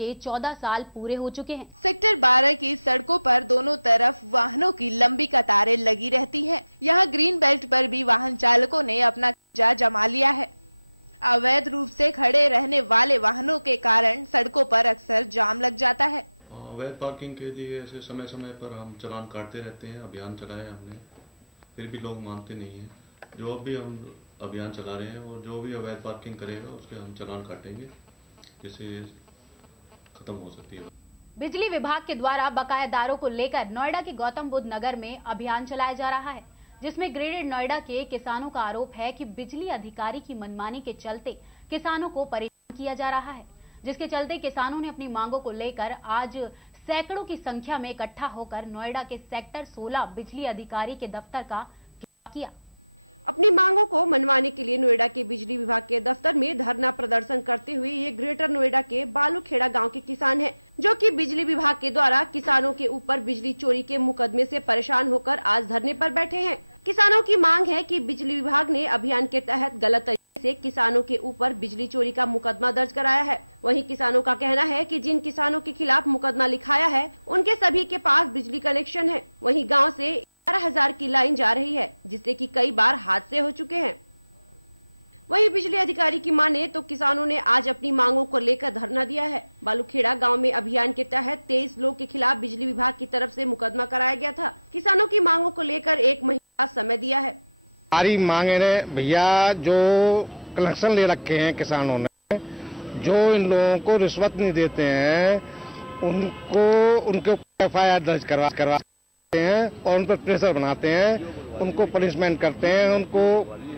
के 14 साल पूरे हो चुके हैं। सेक्टर 12 की सड़कों पर दोनों तरफ वाहनों की लंबी कतारें लगी रहती हैं। यहाँ ग्रीन बेल्ट पर भी वाहन चालकों ने अपना जा जमा लिया है। अवैध रूप से खड़े रहने वाले वाहनों के कारण सड़कों पर अक्सर जाम लग जाता है। अवैध पार्किंग के लिए ऐसे समय समय पर हम चालान काटते रहते हैं। अभियान चलाया हमने, फिर भी लोग मानते नहीं हैं। जो भी हम अभियान चला रहे हैं और जो भी अवैध पार्किंग करेगा उसके हम चालान काटेंगे, जिससे खत्म हो सकती है। बिजली विभाग के द्वारा बकायादारों को लेकर नोएडा के गौतम बुद्ध नगर में अभियान चलाया जा रहा है, जिसमें ग्रेडेड नोएडा के किसानों का आरोप है कि बिजली अधिकारी की मनमानी के चलते किसानों को परेशान किया जा रहा है, जिसके चलते किसानों ने अपनी मांगों को लेकर आज सैकड़ों की संख्या में इकट्ठा होकर नोएडा के सेक्टर 16 बिजली अधिकारी के दफ्तर का घेराव किया। अपनी मांगों को मनवाने के लिए नोएडा के बिजली विभाग के दफ्तर में धरना प्रदर्शन करते हुए ये ग्रेटर नोएडा के बालूखेड़ा गांव के किसान हैं, जो कि बिजली विभाग के द्वारा किसानों के ऊपर बिजली चोरी के मुकदमे से परेशान होकर आज धरने पर बैठे हैं। किसानों की मांग है कि बिजली विभाग ने अभियान के तहत गलत तरीके से किसानों के ऊपर बिजली चोरी का मुकदमा दर्ज कराया है। वहीं किसानों का कहना है कि जिन किसानों के खिलाफ मुकदमा लिखाया है उनके सभी के पास बिजली कनेक्शन है। वहीं गाँव से 12,000 की लाइन जा रही है, जिससे कि कई बार हादसे हो चुके हैं। वहीं बिजली अधिकारी की माने तो किसानों ने आज अपनी मांगों को लेकर धरना दिया है। बालूखेड़ा गांव में अभियान के तहत 23 लोगों के खिलाफ बिजली विभाग की तरफ से मुकदमा कराया गया था। किसानों की मांगों को लेकर 1 महीने का समय दिया है। हमारी मांग है भैया, जो कनेक्शन ले रखे हैं किसानों ने, जो इन लोगों को रिश्वत नहीं देते हैं, उनको उनके FIR दर्ज करवाते हैं और उन पर प्रेशर बनाते हैं, उनको पनिशमेंट करते हैं उनको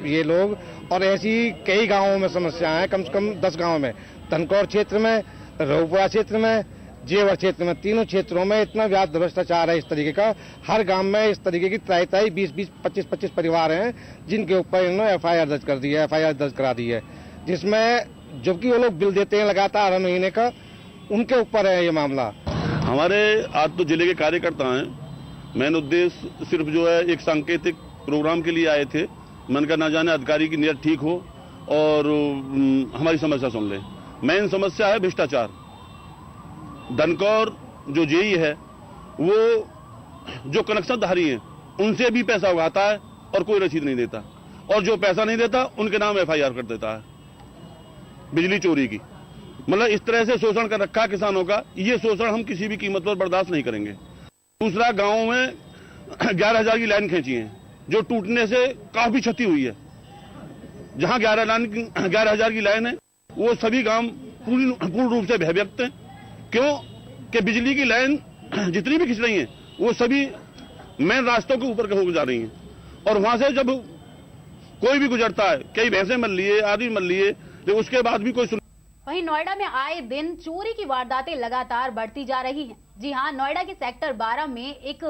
ये लोग। और ऐसी कई गांवों में समस्या है, कम से कम 10 गांवों में, धनकौर क्षेत्र में, रहुपुरा क्षेत्र में, जेवर क्षेत्र में, तीनों क्षेत्रों में इतना व्यापक भ्रष्टाचार है इस तरीके का। हर गांव में इस तरीके की 20-20, 25-25 परिवार हैं जिनके ऊपर इन्होंने FIR दर्ज कर दी है, FIR दर्ज करा दी है, जिसमें जबकि वो लोग बिल देते हैं लगातार हर महीने का, उनके ऊपर है ये मामला। हमारे आज तो जिले के कार्यकर्ता हैं, मेन उद्देश्य सिर्फ जो है एक सांकेतिक प्रोग्राम के लिए आए थे। मन का ना जाने अधिकारी की नीयत ठीक हो और हमारी समस्या सुन ले। मेन समस्या है भ्रष्टाचार। धनकौर जो जेई है वो जो कनेक्शन धारी है उनसे भी पैसा उगाता है और कोई रसीद नहीं देता, और जो पैसा नहीं देता उनके नाम FIR कर देता है बिजली चोरी की। मतलब इस तरह से शोषण कर रखा किसानों का। ये शोषण हम किसी भी कीमत पर बर्दाश्त नहीं करेंगे। दूसरा, गांव में 11,000 की लाइन खींची है जो टूटने से काफी क्षति हुई है। जहां 11,000 की लाइन है वो सभी गांव पूर्ण रूप से भयभीत हैं। क्यों कि बिजली की लाइन जितनी भी खींच रही है वो सभी मेन रास्तों के ऊपर होकर जा रही हैं, और वहां से जब कोई भी गुजरता है, कई भैंसे मर लिए, आदमी मर लिए, तो उसके बाद भी कोई। वहीं नोएडा में आए दिन चोरी की वारदातें लगातार बढ़ती जा रही हैं। जी हां, नोएडा के सेक्टर 12 में एक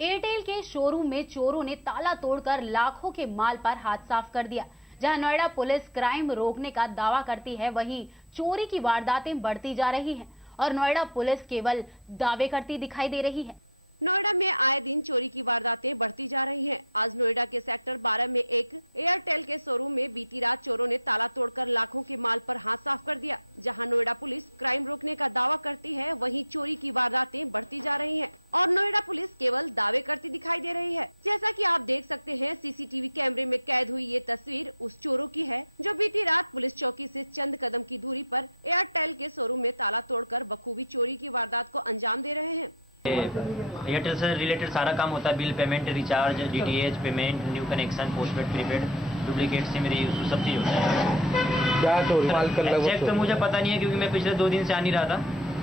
एयरटेल के शोरूम में चोरों ने ताला तोड़कर लाखों के माल पर हाथ साफ कर दिया। जहां नोएडा पुलिस क्राइम रोकने का दावा करती है, वहीं चोरी की वारदातें बढ़ती जा रही हैं और नोएडा पुलिस केवल दावे करती दिखाई दे रही है। नोएडा में आए दिन चोरी की वारदातें बढ़ती जा रही है। आज नोएडा के सेक्टर 12 में एक एयरटेल के शोरूम में बीती रात चोरों ने ताला तोड़कर लाखों के माल पर हाथ साफ कर दिया। जहां नोएडा पुलिस क्राइम रोकने का दावा करती है, वहीं चोरी की वारदातें बढ़ती जा रही है और नोएडा पुलिस केवल दावे करती दिखाई दे रही है। जैसा कि आप देख सकते हैं, CCTV कैमरे में कैद हुई ये तस्वीर उस चोरों की है जो बीती रात पुलिस चौकी से चंद कदम की दूरी पर एयरटेल के शोरूम में ताला तोड़कर बखूबी चोरी की वारदात को अंजाम दे रहे हैं। एयरटेल से रिलेटेड सारा काम होता है, bill payment, recharge, DTH payment, new connection, postpaid, prepaid, duplicate SIM reuse, सब चीज़ होता है। क्या चोरी माल कर एग्जैक्ट तो मुझे पता नहीं है, क्योंकि मैं पिछले 2 दिन से आ नहीं रहा था।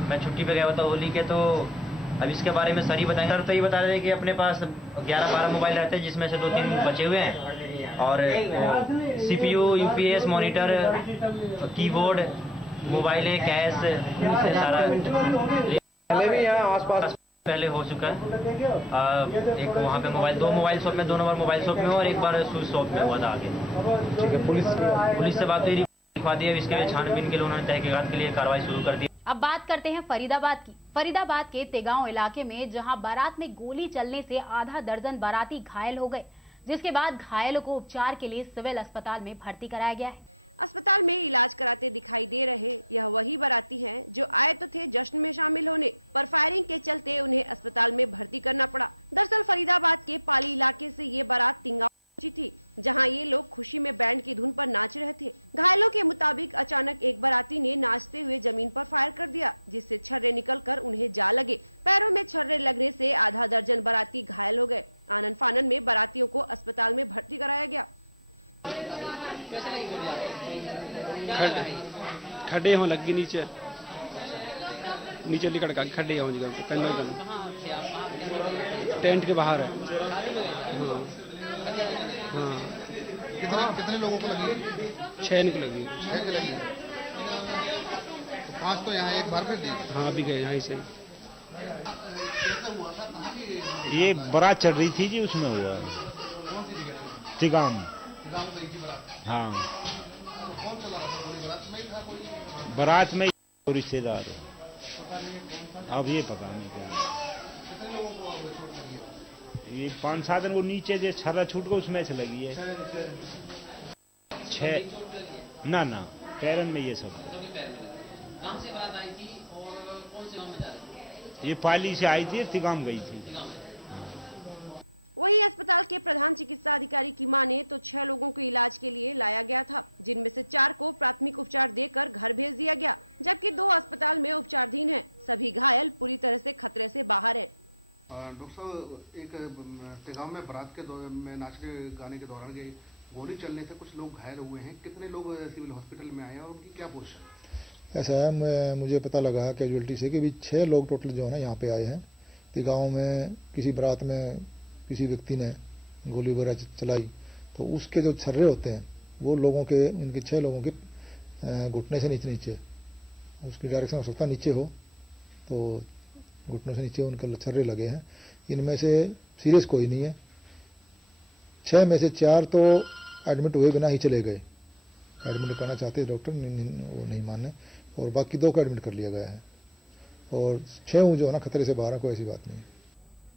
मैं छुट्टी पे गया हुआ था होली के, तो अब इसके बारे में सर ही बताएंगे। सर तो ये बता रहे थे कि अपने पास 11-12 मोबाइल रहते हैं, जिसमें से 2-3 बचे हुए हैं, और CPU, UPS, monitor, keyboard, mobile, cash, सारा पहले भी यहाँ आसपास पहले हो चुका है। एक वहाँ पे दो मोबाइल शॉप में, 2 नंबर मोबाइल शॉप में, और एक बार शूज शॉप में हुआ था आगे। ठीक है, पुलिस से बात हुई, लिखवा दी है। इसके लिए छानबीन के लिए उन्होंने तहकीकात के लिए कार्रवाई शुरू कर दी। अब बात करते हैं फरीदाबाद की। फरीदाबाद के तेगांव इलाके में जहां बारात में गोली चलने से आधा दर्जन बाराती घायल हो गए, जिसके बाद घायलों को उपचार के लिए सिविल अस्पताल में भर्ती कराया गया है। अस्पताल में इलाज कराते दिखाई दे रहे हैं वही बाराती हैं जो आए तो थे जश्न में शामिल होने, पर फायरिंग के चलते उन्हें अस्पताल में भर्ती करना पड़ा। दरअसल फरीदाबाद के पाली इलाके से ये बारात टिंगा पहुंची थी, जहां ये लोग खुशी में बैंड की धुन पर नाच रहे थे। घायलों के मुताबिक अचानक एक बाराती ने नाचते हुए जमीन पर फायर कर दिया, जिससे छर्रे निकलकर उन्हें जा लगे। पैरों में छर्रे लगने से आधा दर्जन बाराती घायल हो गए। आनन फानन में बारातियों को अस्पताल में भर्ती कराया गया। खड्डे हों लगी नीचे लिकड़ का खड्डे हों टेंट के बाहर है। हाँ कितने लोगों को लगी? 6 को लगी। 6 की लगी। तो 5 तो यहाँ एक बार में दी। हाँ अभी गए यहाँ से। ये बारात चढ़ रही थी जी, उसमें हुआ तिगाम। हाँ कौन चला रहा था? पूरी बारात में ही था कोई? बारात में रिश्तेदार। अब ये पता नहीं क्या। कितने लोगों को चोट लगी है? ये 5-7 दिन को नीचे जो छर्रा छूट गया उसमें से लगी है। 6 ना पैरन में ये सब। कहाँ से बारात आई थी और कौन से गांव में जा रही थी? ये पाली से आई थी, तिगाम गई थी। वहीं अस्पताल के प्रधान चिकित्सा अधिकारी की माने तो 6 लोगों को इलाज के लिए लाया गया था, जिनमें से 4 को प्राथमिक उपचार देकर घर भेज दिया गया, जबकि 2 अस्पताल में उपचाराधीन हैं। सभी घायल पूरी तरह से खतरे से बाहर है। डॉक्टर साहब, एक तिगाम में बारात में नाचने गाने के दौरान गोली चलने से कुछ लोग घायल हुए हैं। कितने लोग सिविल हॉस्पिटल में आए हैं और उनकी क्या पोजीशन है? ऐसा है, मुझे पता लगा कैजुअलिटी से कि भी 6 लोग टोटल जो है ना यहाँ पे आए हैं। तिगांव में किसी बारात में किसी व्यक्ति ने गोली वगैरह चलाई, तो उसके जो छर्रे होते हैं वो लोगों के, इनके 6 लोगों के घुटने से नीचे उसकी डायरेक्शन हो सकता नीचे हो, तो घुटनों से नीचे उनके छर्रे लगे हैं। इनमें से सीरियस कोई नहीं है। 6 में से 4 तो एडमिट हुए बिना ही चले गए। एडमिट करना चाहते डॉक्टर वो नहीं माने, और बाकी 2 को एडमिट कर लिया गया है, और 6 जो है ना खतरे से बाहर है, कोई ऐसी बात नहीं है।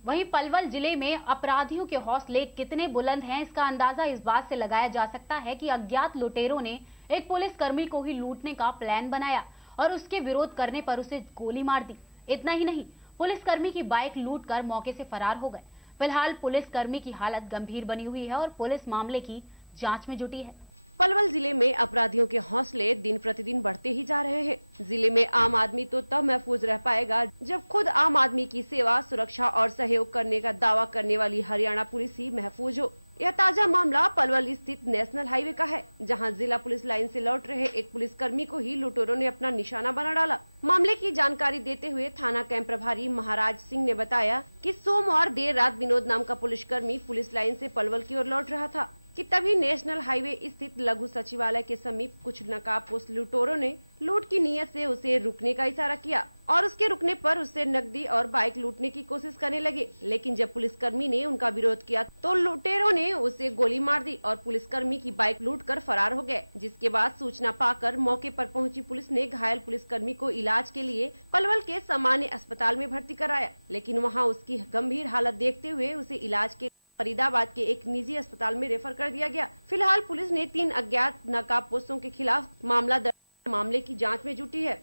वहीं पलवल जिले में अपराधियों के हौसले कितने बुलंद हैं, इसका अंदाजा इस बात से लगाया जा सकता है कि अज्ञात लुटेरों ने एक पुलिसकर्मी को ही लूटने का प्लान बनाया और उसके विरोध करने पर उसे गोली मार दी। इतना ही नहीं, पुलिसकर्मी की बाइक लूटकर मौके से फरार हो गए। फिलहाल पुलिसकर्मी की हालत गंभीर बनी हुई है और पुलिस मामले की जांच में जुटी है। पलवल जिले में अपराधियों के हौसले दिन प्रतिदिन बढ़ते ही जा रहे हैं। जिले में आम आदमी तो तब महफूज रह पाएगा जब खुद आम आदमी की सेवा, सुरक्षा और सहयोग करने का दावा करने वाली हरियाणा पुलिस ही महफूज हो। यह ताजा मामला पलवल स्थित नेशनल हाईवे का है, जहां जिला पुलिस लाइन से लौट रहे एक पुलिसकर्मी को ही लुटेरों ने अपना निशाना बना डाला। मामले की जानकारी देते हुए थाना कैंप प्रभारी महाराज सिंह ने बताया कि सोमवार देर रात विनोद नाम का पुलिसकर्मी पुलिस लाइन से पलवल की ओर लौट रहा था कि तभी नेशनल हाईवे स्थित लघु सचिवालय के समीप कुछ नकाबपोश लुटेरों ने लूट की नीयत से उसे रुकने का इशारा किया और उसके रुकने पर उससे नकदी और बाइक लूटने की कोशिश करने लगे। लेकिन जब पुलिसकर्मी ने उनका विरोध किया तो लुटेरों ने उसे गोली मार दी और पुलिसकर्मी की बाइक लूटकर फरार हो गए। जिसके बाद सूचना पाकर मौके पर पहुंची पुलिस ने घायल पुलिसकर्मी को इलाज के लिए पलवल के सामान्य अस्पताल में भर्ती कराया, लेकिन वहां उसकी गंभीर हालत देखते हुए उसे इलाज के फरीदाबाद के एक निजी अस्पताल में रेफर कर दिया गया। फिलहाल पुलिस ने 3 अज्ञात नकाबपोशों के खिलाफ मामला दर्ज, मामले की जांच में जुटी है।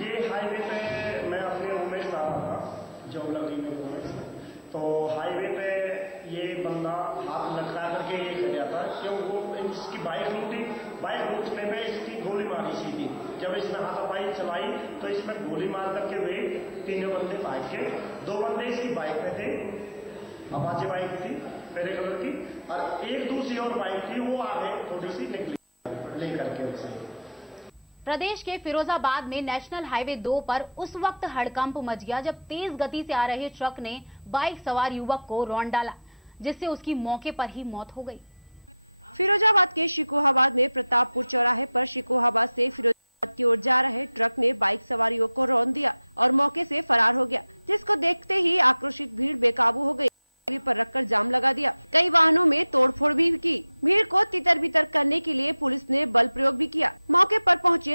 ये हाईवे पे मैं अपने उमेश आ रहा था, जॉब लगी में उमेश, तो हाईवे पे ये बंदा हाथ लटका करके ये खड़ा था, क्यों वो इसकी बाइक लूटी। बाइक लूटने में इसकी गोली मारी सीधी। जब इसने हाथापाई चलाई तो इसमें गोली मार करके हुए 3 बंदे बाइक के, 2 बंदे इसकी बाइक पे थे, अपाचे बाइक थी पहले कलर की, और एक दूसरी और बाइक थी वो आगे थोड़ी सी निकली लेकर के उसे। प्रदेश के फिरोजाबाद में नेशनल हाईवे 2 पर उस वक्त हड़कंप मच गया जब तेज गति से आ रहे ट्रक ने बाइक सवार युवक को रौंद डाला, जिससे उसकी मौके पर ही मौत हो गई। फिरोजाबाद के शिकोहाबाद में प्रतापपुर चौराहे पर शिकोहाबाद से फिरोजाबाद की ओर जा रहे ट्रक ने बाइक सवारियों को रौंद दिया और मौके से फरार हो गया, जिसको देखते ही आक्रोशित भीड़ बेकाबू हो गई, पर रखकर जाम लगा दिया। कई वाहनों में तोड़फोड़ भी की। भीड़ को तितर बितर करने के लिए पुलिस ने बल प्रयोग भी किया। मौके पर पहुंचे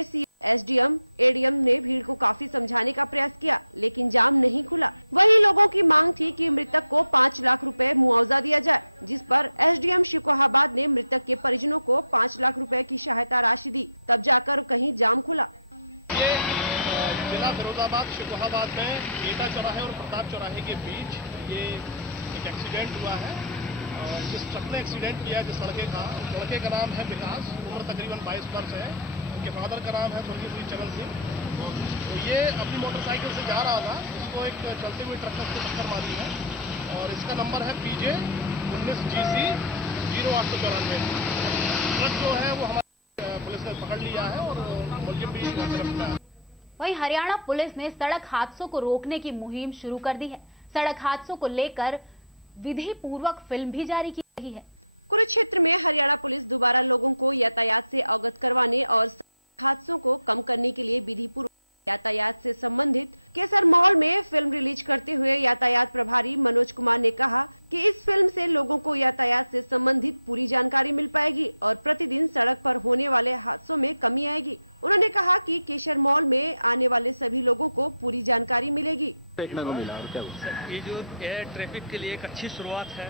एसडीएम एडीएम ने भीड़ को काफी समझाने का प्रयास किया, लेकिन जाम नहीं खुला। वहीं लोगों की मांग थी कि मृतक को 5 लाख रुपए मुआवजा दिया जाए, जिस पर एसडीएम शिकोहाबाद ने मृतक के परिजनों को 5 लाख रुपए की सहायता राशि दी। तब जाकर कहीं जाम खुला। जिला फिरोजाबाद शिकोहाबाद में एटा चौराहे और प्रताप चौराहे के बीच ये एक एक्सीडेंट हुआ है। जिस ट्रक ने एक्सीडेंट किया है जिस लड़के का नाम है विकास, उम्र तकरीबन 22 वर्ष है। उनके फादर का नाम है स्वर्गीय चरण सिंह। तो ये अपनी मोटरसाइकिल से जा रहा था, इसको एक चलते हुए ट्रक ने उसको टक्कर मारी है और इसका नंबर है PJ 19GC 0894। ट्रक जो है वो हमारी पुलिस ने पकड़ लिया है और मुलजिम भी गिरफ्तार है। वहीं हरियाणा पुलिस ने सड़क हादसों को रोकने की मुहिम शुरू कर दी है। सड़क हादसों को लेकर विधि पूर्वक फिल्म भी जारी की रही है। कुरुक्षेत्र में हरियाणा पुलिस दोबारा लोगों को यातायात से अवगत करवाने और हादसों को कम करने के लिए विधि पूर्वक यातायात से संबंधित केसर मॉल में फिल्म रिलीज करते हुए यातायात प्रभारी मनोज कुमार ने कहा कि इस फिल्म से लोगों को यातायात से संबंधित पूरी जानकारी मिल पाएगी और प्रतिदिन सड़क पर होने वाले हादसों में कमी आएगी। उन्होंने कहा कि केसर मॉल में आने वाले सभी लोगों को पूरी जानकारी मिलेगी। देखने को मिला और क्या ये जो है ट्रैफिक के लिए एक अच्छी शुरुआत है।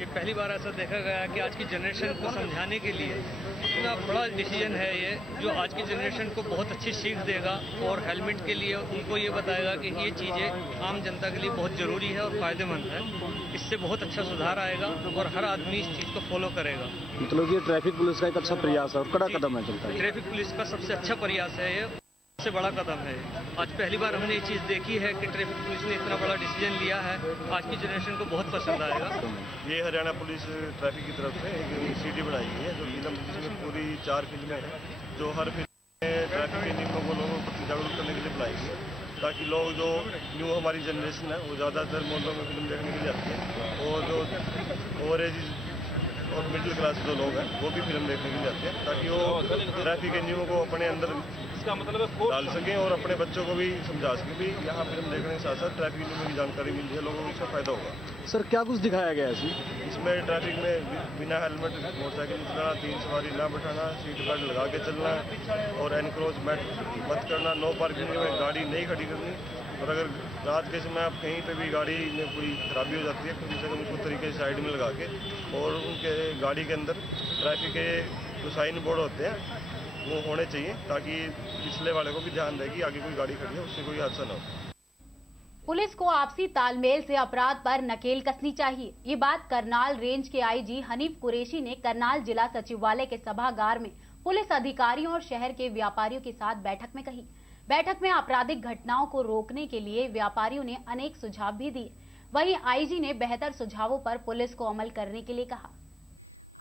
ये पहली बार ऐसा देखा गया कि आज की जनरेशन को समझाने के लिए इतना बड़ा डिसीजन है ये, जो आज की जनरेशन को बहुत अच्छी सीख देगा और हेलमेट के लिए उनको ये बताएगा कि ये चीज़ें आम जनता के लिए बहुत ज़रूरी है और फ़ायदेमंद है। इससे बहुत अच्छा सुधार आएगा और हर आदमी इस चीज़ को फॉलो करेगा। मतलब ये ट्रैफिक पुलिस का एक अच्छा प्रयास है और कड़ा कदम है चलता है। ट्रैफिक पुलिस का सबसे अच्छा प्रयास है ये, सबसे बड़ा कदम है। आज पहली बार हमने ये चीज़ देखी है कि ट्रैफिक पुलिस ने इतना बड़ा डिसीजन लिया है। आज की जनरेशन को बहुत पसंद आएगा। ये हरियाणा पुलिस ट्रैफिक की तरफ से एक CD बनाई गई है जो फिल्म, जिसमें पूरी 4 फिल्में हैं जो हर फिल्म में ट्रैफिक के नियमों को लोगों को जागरूक करने के लिए बनाई गई है, ताकि लोग जो न्यू हमारी जनरेशन है वो ज़्यादातर मोहल्लों में फिल्म देखने के लिए आती है और जो ओवरेज और मिडिल क्लास जो लोग हैं वो भी फिल्म देखने के लिए आते हैं, ताकि वो ट्रैफिक के नियमों को अपने अंदर इसका मतलब डाल सकें और अपने बच्चों को भी समझा सकें भी यहाँ फिल्म देखने के साथ साथ ट्रैफिक नियमों की जानकारी मिल है, लोगों को इसका फायदा होगा। सर क्या कुछ दिखाया गया है इसमें? ट्रैफिक में बिना हेलमेट मोटरसाइकिल चलाना, 3 सवारी ना बैठाना, सीट बेल्ट लगा के चलना और एनक्रोचमेंट मत करना, नो पार्किंग में गाड़ी नहीं खड़ी करनी और अगर रात के समय आप कहीं पे भी गाड़ी में कोई खराबी हो जाती है कम से कम उसको तरीके से साइड में लगा के और उनके गाड़ी के अंदर ट्रैफिक के जो साइन बोर्ड होते हैं वो होने चाहिए, ताकि पिछले वाले को भी ध्यान रहे कि आगे कोई गाड़ी खड़ी है उससे कोई हादसा ना हो। पुलिस को आपसी तालमेल से अपराध पर नकेल कसनी चाहिए। ये बात करनाल रेंज के IG हनीफ कुरैशी ने करनाल जिला सचिवालय के सभागार में पुलिस अधिकारियों और शहर के व्यापारियों के साथ बैठक में कही। बैठक में आपराधिक घटनाओं को रोकने के लिए व्यापारियों ने अनेक सुझाव भी दिए। वहीं IG ने बेहतर सुझावों पर पुलिस को अमल करने के लिए कहा।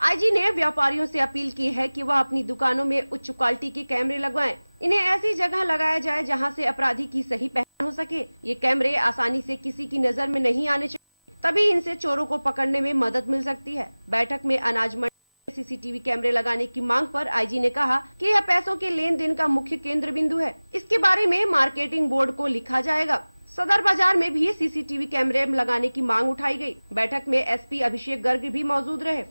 IG ने व्यापारियों से अपील की है कि वो अपनी दुकानों में उच्च क्वालिटी के कैमरे लगवाएं। इन्हें ऐसी जगह लगाया जाए जहां से अपराधी की सही पहचान हो सके। ये कैमरे आसानी से किसी की नजर में नहीं आने चाहिए, तभी इनसे चोरों को पकड़ने में मदद मिल सकती है। बैठक में अनाज मंडी CCTV कैमरे लगाने की मांग पर IG ने कहा कि यह पैसों के लेन देन का मुख्य केंद्र बिंदु है। इसके बारे में मार्केटिंग बोर्ड को लिखा जाएगा। सदर बाजार में भी CCTV कैमरे लगाने की मांग उठाई गई। बैठक में SP अभिषेक गर्ग भी मौजूद रहे।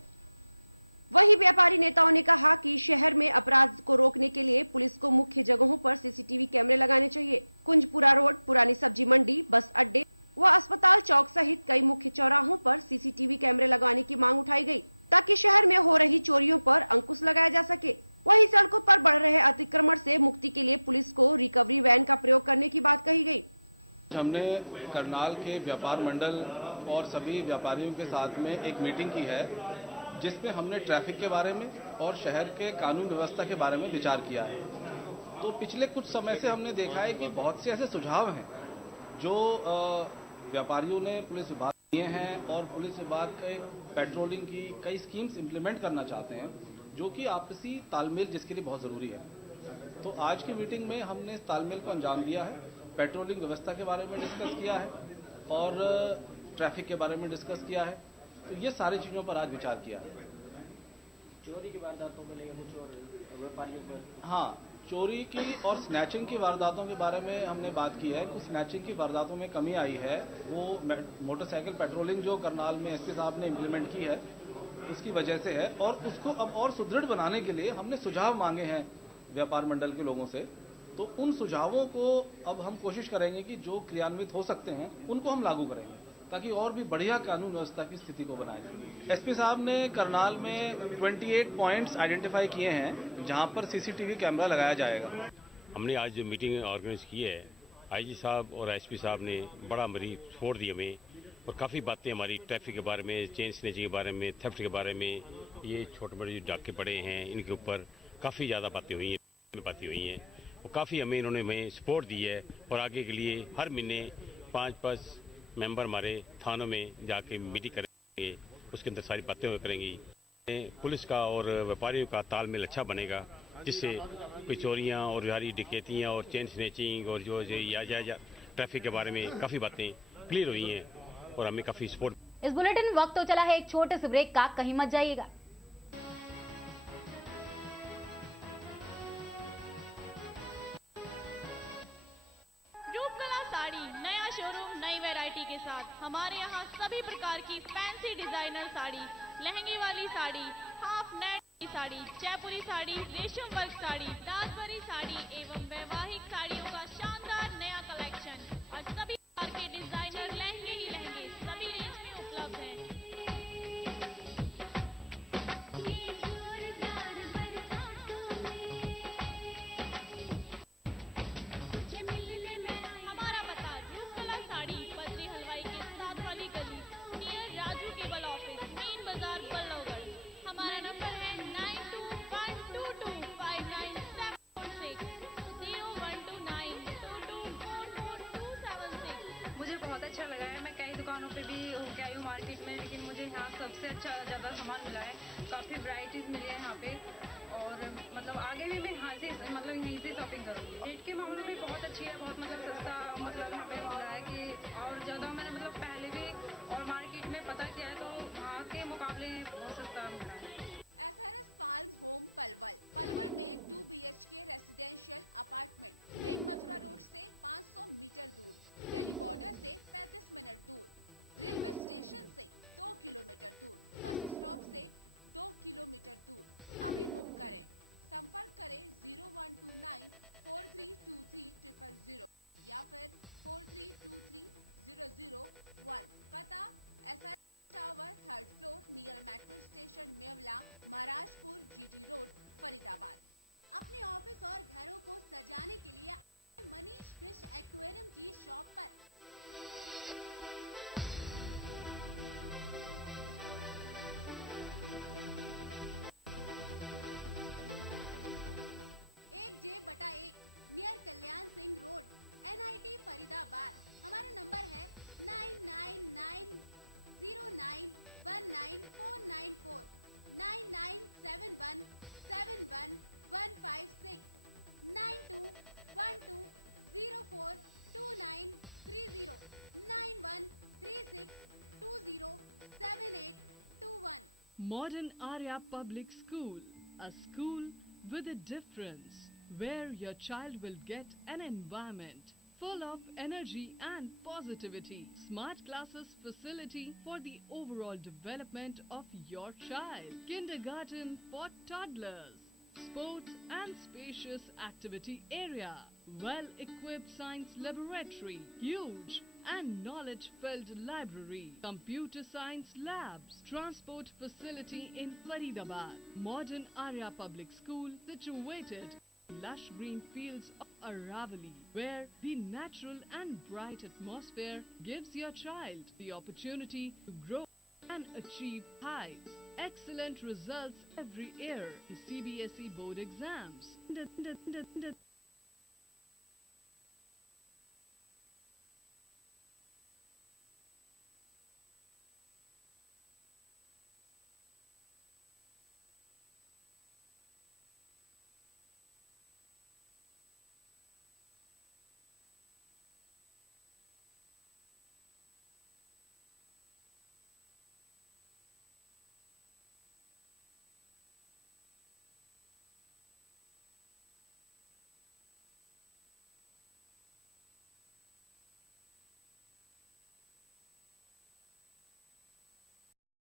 वहीं व्यापारी नेताओं ने कहा कि शहर में अपराध को रोकने के लिए पुलिस को मुख्य जगहों पर CCTV कैमरे लगाने चाहिए। कुंजपुरा रोड, पुरानी सब्जी मंडी, बस अड्डे व अस्पताल चौक सहित कई मुख्य चौराहों पर CCTV कैमरे लगाने की मांग उठाई गई, ताकि शहर में हो रही चोरियों पर अंकुश लगाया जा सके। वहीं सड़कों पर बढ़ रहे अतिक्रमण से मुक्ति के लिए पुलिस को रिकवरी वैन का प्रयोग करने की बात कही गई। हमने करनाल के व्यापार मंडल और सभी व्यापारियों के साथ में एक मीटिंग की है, जिसमें हमने ट्रैफिक के बारे में और शहर के कानून व्यवस्था के बारे में विचार किया है। तो पिछले कुछ समय से हमने देखा है कि बहुत से ऐसे सुझाव हैं जो व्यापारियों ने पुलिस विभाग दिए हैं और पुलिस विभाग के पेट्रोलिंग की कई स्कीम्स इंप्लीमेंट करना चाहते हैं, जो कि आपसी तालमेल जिसके लिए बहुत ज़रूरी है। तो आज की मीटिंग में हमने इस तालमेल को अंजाम दिया है। पेट्रोलिंग व्यवस्था के बारे में डिस्कस किया है और ट्रैफिक के बारे में डिस्कस किया है। तो ये सारी चीज़ों पर आज विचार किया है। चोरी की वारदातों को लेकर कुछ और व्यापारियों पर? हाँ, चोरी की और स्नैचिंग की वारदातों के बारे में हमने बात की है। कुछ स्नैचिंग की वारदातों में कमी आई है। वो मोटरसाइकिल पेट्रोलिंग जो करनाल में SP साहब ने इम्प्लीमेंट की है उसकी वजह से है, और उसको अब और सुदृढ़ बनाने के लिए हमने सुझाव मांगे हैं व्यापार मंडल के लोगों से। तो उन सुझावों को अब हम कोशिश करेंगे कि जो क्रियान्वित हो सकते हैं उनको हम लागू करेंगे, ताकि और भी बढ़िया कानून व्यवस्था की स्थिति को बनाए जाए। SP साहब ने करनाल में 28 पॉइंट्स आइडेंटिफाई किए हैं जहां पर CCTV कैमरा लगाया जाएगा। हमने आज जो मीटिंग ऑर्गेनाइज की है आईजी साहब और एसपी साहब ने बड़ा हमारी सपोर्ट दी हमें और काफ़ी बातें हमारी ट्रैफिक के बारे में, चेन स्नेचिंग के बारे में, थेफ्ट के बारे में, ये छोटे बड़े जो डाके पड़े हैं इनके ऊपर काफ़ी ज़्यादा बातें हुई हैं और काफ़ी हमें सपोर्ट दी है और आगे के लिए हर महीने 5 मेंबर हमारे थानों में जाके मीटिंग करेंगे, उसके अंदर सारी बातें करेंगी। पुलिस का और व्यापारियों का तालमेल अच्छा बनेगा, जिससे कोई चोरियाँ और जारी डकैतियाँ और चेन स्नेचिंग और जो या ट्रैफिक के बारे में काफ़ी बातें क्लियर हुई हैं और हमें काफ़ी सपोर्ट। इस बुलेटिन में वक्त तो चला है एक छोटे से ब्रेक का, कहीं मत जाइएगा। रूपकला साड़ी नया शोरूम नई वैरायटी के साथ। हमारे यहाँ सभी प्रकार की फैंसी डिजाइनर साड़ी, लहंगे वाली साड़ी, हाफ नेट की साड़ी, जयपुरी साड़ी, रेशम वर्क साड़ी, राजबरी साड़ी एवं वैवाहिक साड़ियों का शानदार नया कलेक्शन और सभी प्रकार के डिजाइनर लहंगे ही लहंगे सभी रेंज में उपलब्ध हैं। हमारा पता रूपकला साड़ी बजरी हलवाई के साथ वाली गली near Raju cable office, main बाजार, बल्लभगढ़। हमारा नंबर है 9212259746 01292244276। मुझे बहुत अच्छा लगा है। मैं कई दुकानों पे भी होके आई हूँ मार्केट में, लेकिन मुझे यहाँ सबसे अच्छा ज़्यादा सामान मिला है। काफ़ी वैरायटीज़ मिली है यहाँ पे और मतलब आगे भी मैं यहाँ से मतलब यहीं से शॉपिंग करूँगी। रेट के मामले में बहुत अच्छी है, बहुत मतलब सस्ता मतलब यहाँ पे मिल रहा है कि और ज़्यादा मैंने मतलब पहले भी और मार्केट में पता किया है तो वहाँ के मुकाबले बहुत सस्ता मिल रहा है। Modern Arya Public School, a school with a difference, where your child will get an environment full of energy and positivity. Smart classes facility for the overall development of your child. Kindergarten for toddlers. Sports and spacious activity area. Well-equipped science laboratory. Huge and knowledge-filled library. Computer science labs. Transport facility in Faridabad. Modern Arya Public School situated in lush green fields of Aravali, where the natural and bright atmosphere gives your child the opportunity to grow and achieve heights. Excellent results every year in CBSE board exams.